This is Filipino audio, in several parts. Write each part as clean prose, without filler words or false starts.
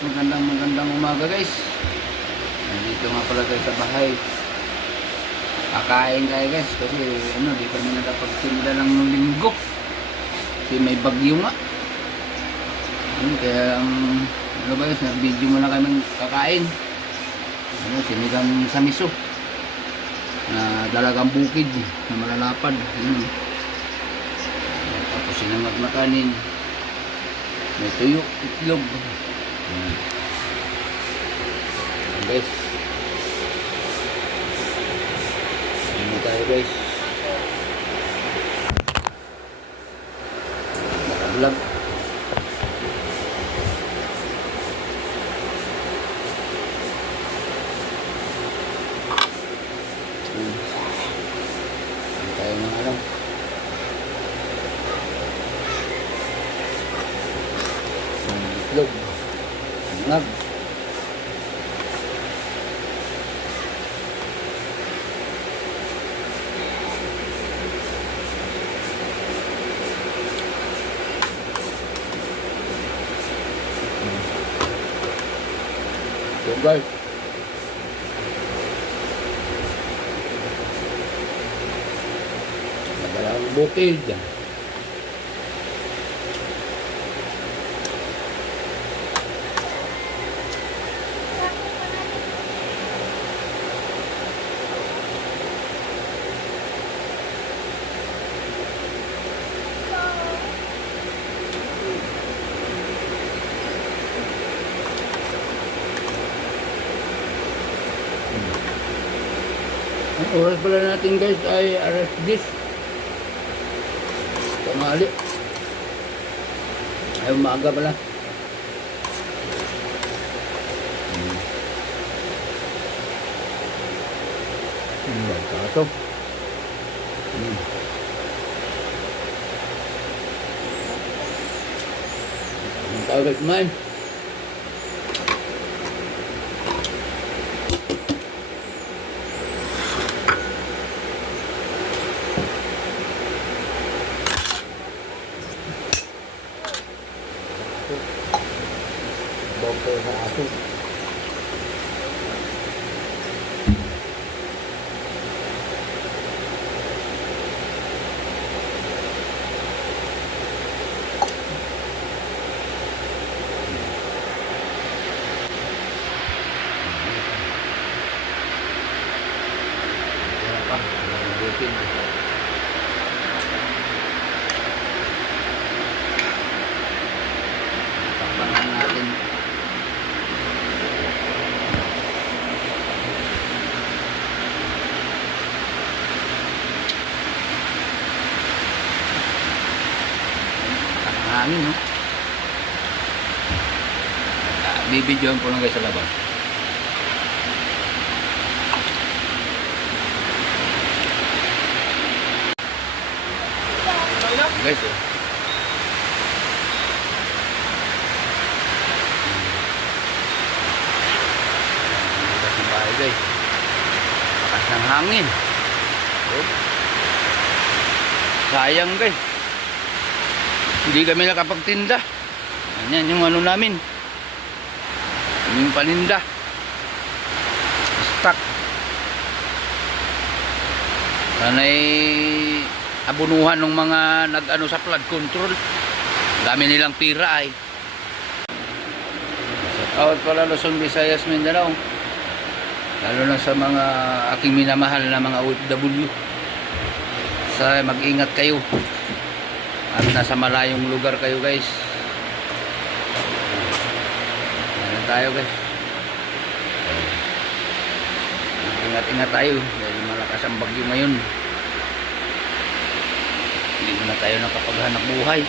magandang umaga guys. Nandito nga pala tayo sa bahay. Kakain tayo guys kasi di kami nakapagtinda ng linggo. Kasi may bagyo nga. Kaya guys, video mo na kami kakain. Sinigang sa miso na dalagang bukid na malalapad. Tapos sinangag na kanin. May tuyo, itlog. Guys. Ini tayo guys. Naka-vlog. Ini tayo ng alam. Itlog. Nag. So guys, madalang bukid. Ang oras pala natin guys ay alas 10. Tanghali. Ay umaga pala. Pasok. Ang tao guys kumain. Bongko sa aso. Takpan natin. Hangin, no? Bibidyoan po lang guys sa labas. Guys, bahay guys. Lakas ng hangin. Sayang guys. Hindi kami nakapagtinda. Yan yung ano namin. Yung paninda. Stock. Sana'y abunuhan ng mga nag-ano sa flood control. Dami nilang tira ay. Shout out pala Luzon, Visayas, Mindanao. Lalo na sa mga aking minamahal na mga OFW. Sa mag-ingat kayo. At nasa malayong lugar kayo guys. Ayan tayo guys. Ingat-ingat tayo dahil malakas ang bagyo ngayon. Hindi na tayo nakapaghanap buhay.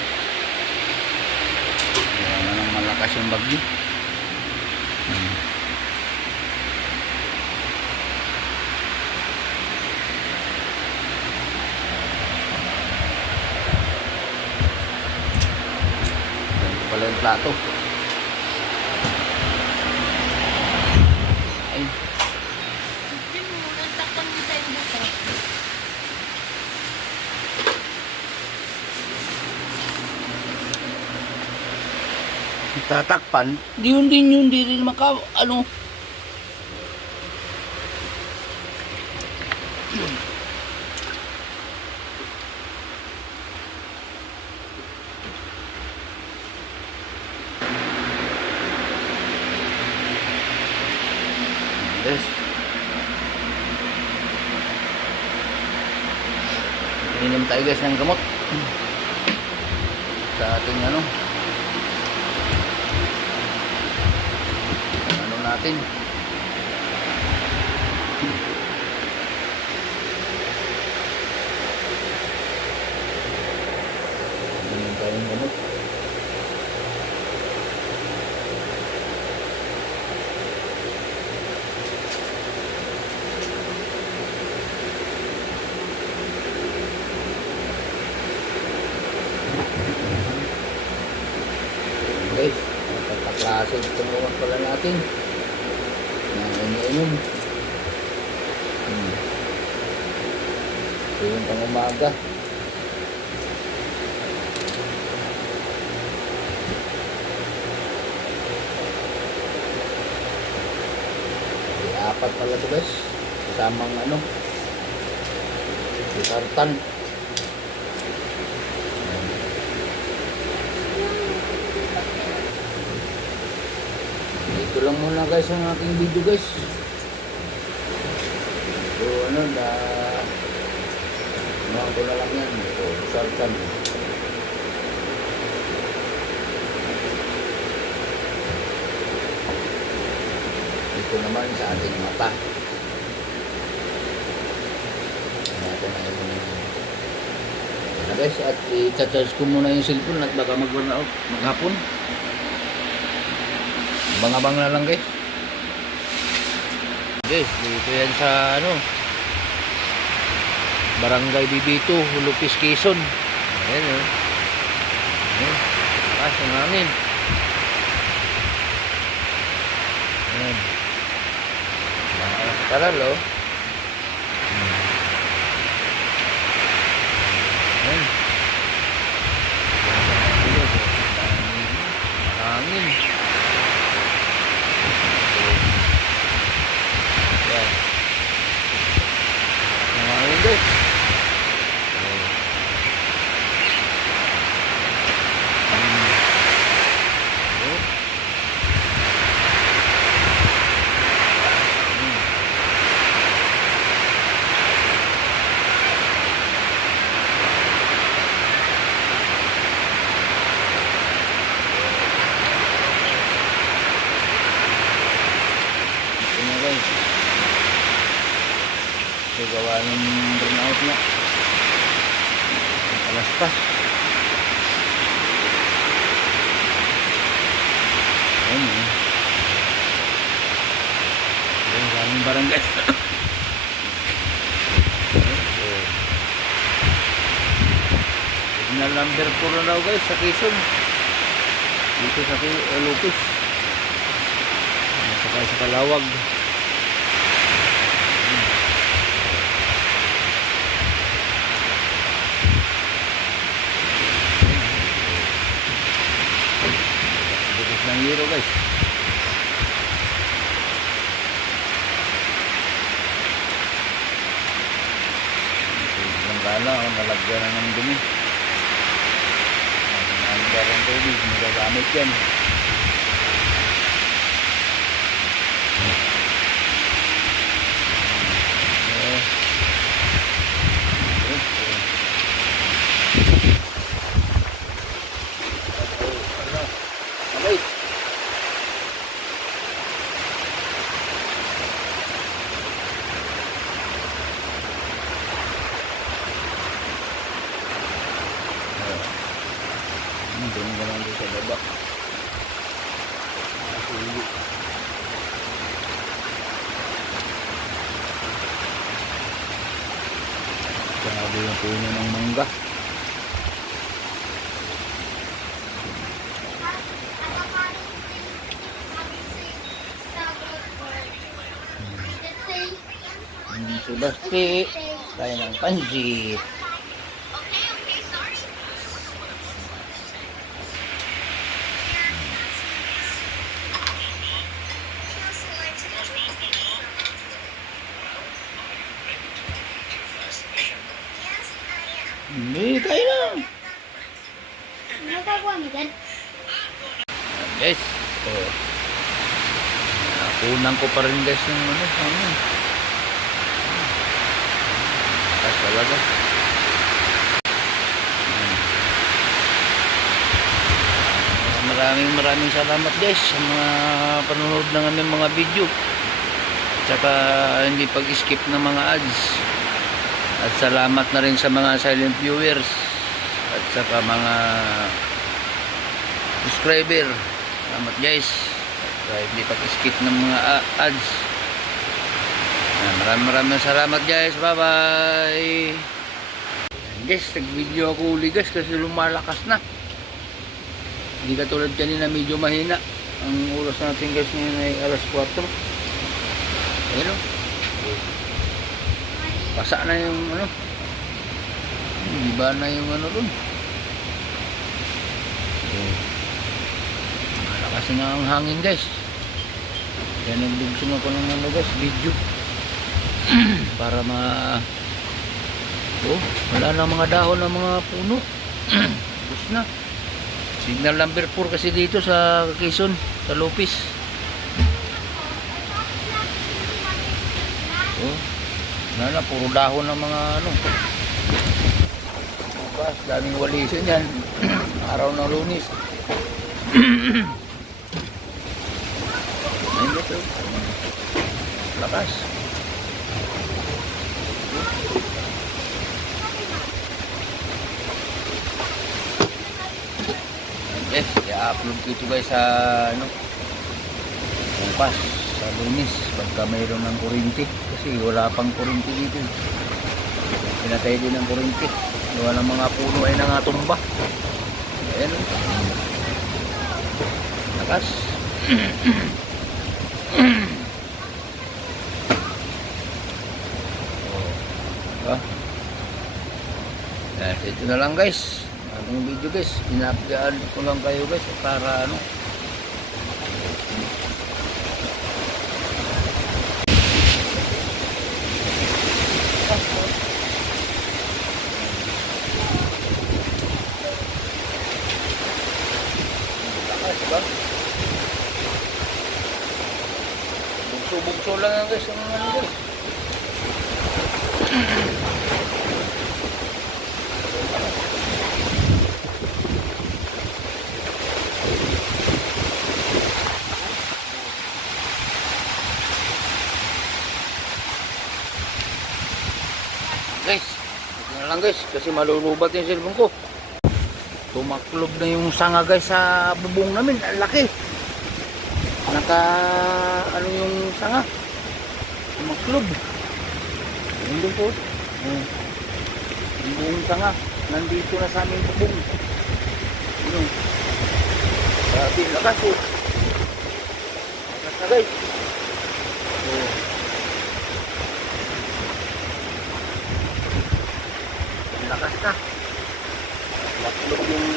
Kaya nang malakas yung bagyo. Pala yung plato. Ay. tatakpan, di yun din yun, di rin maka, ano. Yes. Inom tayo guys ng gamot sa ating ano natin. Inom tayo ng gamot. Guys, pagkaklase itong gamot pala natin na iniinom. Ito yung pang umaga. Apat pala ito guys, kasamang ano, sartan. Ito lang muna guys ang aking video guys. So ano na ko na lang yan. Ito, sartan. Ito naman sa ating mata. Ito na yun. Na guys, at i-charge ko muna yung cellphone at baka mag-burn out maghapon. Abang-abang na lang guys. Guys, dito yan sa ano, Barangay Bibito, Lupis, Quezon. Ayan o. Ayan. Taas ang hangin. Ayan. Taral o. Ayan. Hangin. Ayan. Hangin guys. So, gawa ng burnout na. Alas pa. Ayan yun. Ayan, daming barangay. Signal number 4 na daw guys sa Quezon. Dito sa Lupis. Saka sa Kalawag. Ng euro guys. Isang kala o nalagyan na ng dumi. Ang garang tubig, magagamit yan. Doon ka lang doon sa baba. Sulit. Grabe yung puno ng mangga. Subasti. Tayo ng pansit. Hindi, kain na. Nagagawa mo dyan? Guys, oh. Nakunan ko pa rin guys yung ano. Tapos talaga. Maraming salamat guys sa mga panonood ng aming mga video. At saka hindi pag-skip ng mga ads. At salamat na rin sa mga silent viewers. At saka mga subscriber. Salamat guys. At hindi pag-skip ng mga ads. Maraming salamat guys. Bye bye. Guys, nag-video ako uli guys kasi lumalakas na. Hindi katulad kanina medyo mahina. Ang oras natin guys ngayon ay alas 4. Ayun o. Pasa na yung ano. Iba na yung ano dun. Malakas na ang hangin guys. Kaya nagbugsong ako ng ano guys, video. Para wala na mga dahon ng mga puno. Tapos na. Signal number 4 kasi dito sa Quezon, sa Lopez. Wala na, puro dahon ng mga ano. Bukas, daming walisin yan. Araw ng Lunes. Ayun ito. Lakas. Yes, i-upload ko ito guys sa ano, bukas sa Lunes pagka mayroon ng kuryente kasi wala pang kuryente dito. Pinatay din ng kuryente, wala ng mga puno ay nangatumba. Ayan, lakas. Ito na lang guys ang video guys, pinapgaan ko lang kayo guys para ano bugso lang yan guys yung ano guys. Guys, ito na lang guys kasi malulubat yung cellphone ko. Tumaklob na yung sanga guys sa bubong namin, ang laki. Ano yung sanga, tumaklob. Yung po yung buong sanga nandito na sa aming bubong. Yun, grabe, lakas oh. Lakas na guys. Lakas na. Laklog yung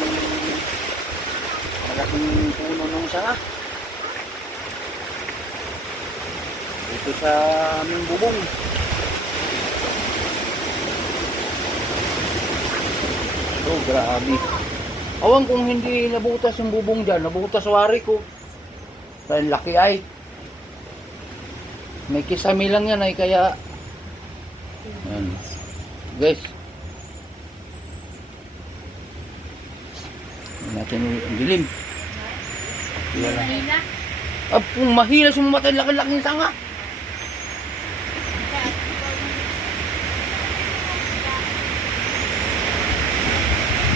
malaking puno ng sanga dito sa aming bubong. Grabe. Awan kung hindi nabutas yung bubong dyan, nabutas wari ko. Dahil laki ay. May kisami lang yan ay kaya. Yan. Guys. Natin ang dilim. Mahina? Kung mahina sumatay, laki-laki ng tanga.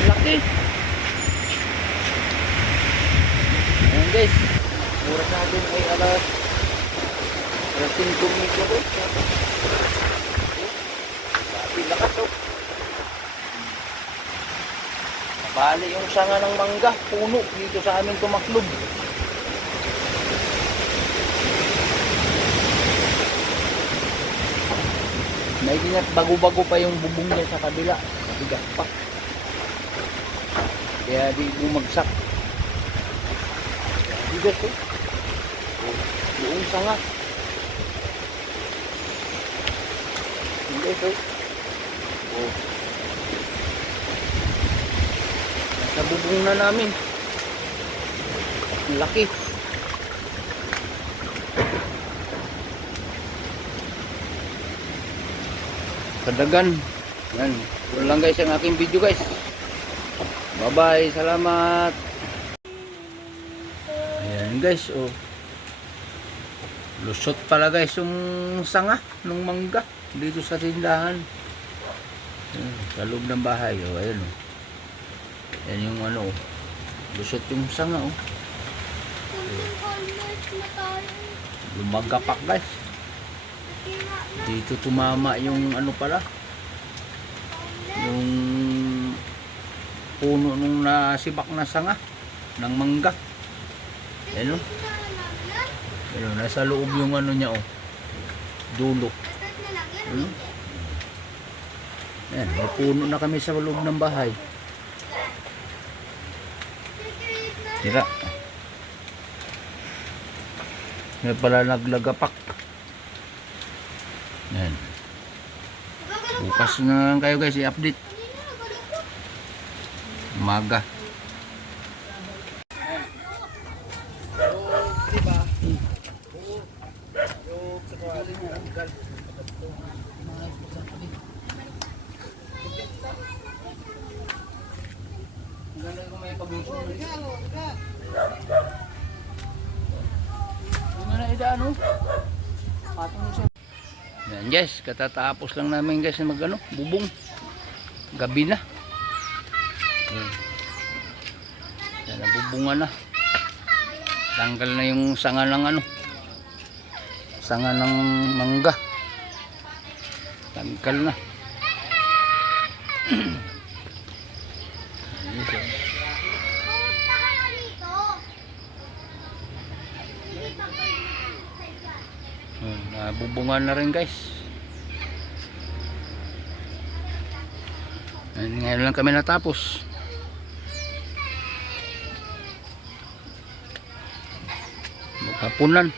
Laki. Ayan guys. Oras natin ay alas 5 minutes ko. Sabi lakas oh. Bali yung sanga ng mangga, puno dito sa amin tumaklob. May dinat bago-bago pa yung bubong niya sa kabila, mabigat pa. Kaya di bumagsak. Bigat eh. Yung sanga. Hindi ito. Nabubong na namin. Ang laki. Kadagan. Yan. Yun lang guys ang aking video guys. Bye bye. Salamat. Ayan guys. Oh. Lusot pala guys yung sanga ng mangga dito sa tindahan. Ayan, sa loob ng bahay. Oh. Ayan oh. Yan yung ano. Lusot yung sanga oh. Lumagapak guys. Dito tumama yung ano pala. Yung puno nung nasibak na sanga ng mangga. Ayan o. Ayan o, nasa loob yung ano niya o. Dulo. Ayan. Ayan, may puno na kami sa loob ng bahay. Tira. May pala naglagapak. Ayan. Bukas na lang kayo guys i-update. Umaga. Yan guys, katatapos lang namin guys na magano, bubong. Gabi na. Yan, nabubungan na. Tanggal na yung sanga ng ano. Sanga ng mangga. Tanggal na. Nabubungan na rin guys. Ngayon lang kami natapos. Maghapunan.